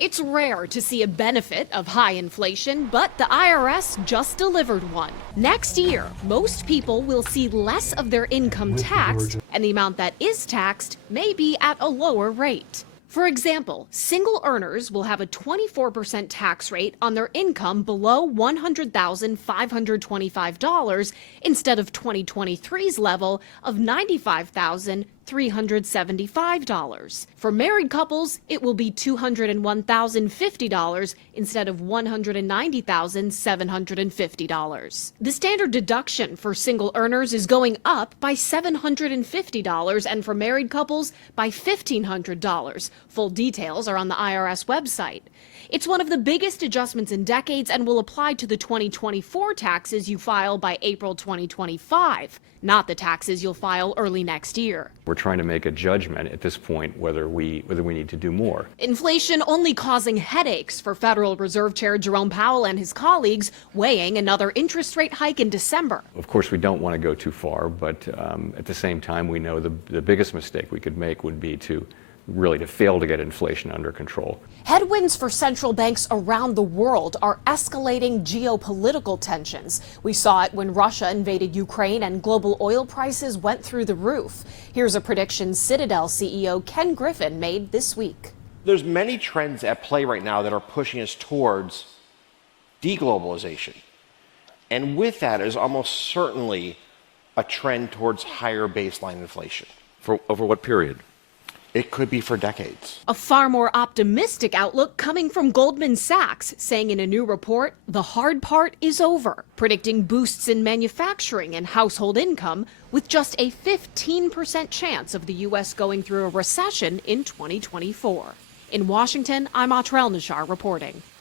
It's rare to see a benefit of high inflation, but the IRS just delivered one. Next year, most people will see less of their income taxed, and the amount that is taxed may be at a lower rate. For example, single earners will have a 24% tax rate on their income below $100,525 instead of 2023's level of $95,375. For married couples, it will be $201,050 instead of $190,750. The standard deduction for single earners is going up by $750 and for married couples by $1,500. Full details are on the IRS website. It's one of the biggest adjustments in decades and will apply to the 2024 taxes you file by April 2025, not the taxes you'll file early next year. We're trying to make a judgment at this point whether we need to do more. Inflation only causing headaches for Federal Reserve Chair Jerome Powell and his colleagues, weighing another interest rate hike in December. Of course, we don't want to go too far, but at the same time, we know the biggest mistake we could make would be to fail to get inflation under control. Headwinds for central banks around the world are escalating geopolitical tensions. We saw it when Russia invaded Ukraine and global oil prices went through the roof. Here's a prediction Citadel CEO Ken Griffin made this week. There's many trends at play right now that are pushing us towards deglobalization. And with that is almost certainly a trend towards higher baseline inflation. Over what period? It could be for decades. A far more optimistic outlook coming from Goldman Sachs, saying in a new report, the hard part is over, predicting boosts in manufacturing and household income with just a 15% chance of the U.S. going through a recession in 2024. In Washington, I'm Atrell Nashar reporting.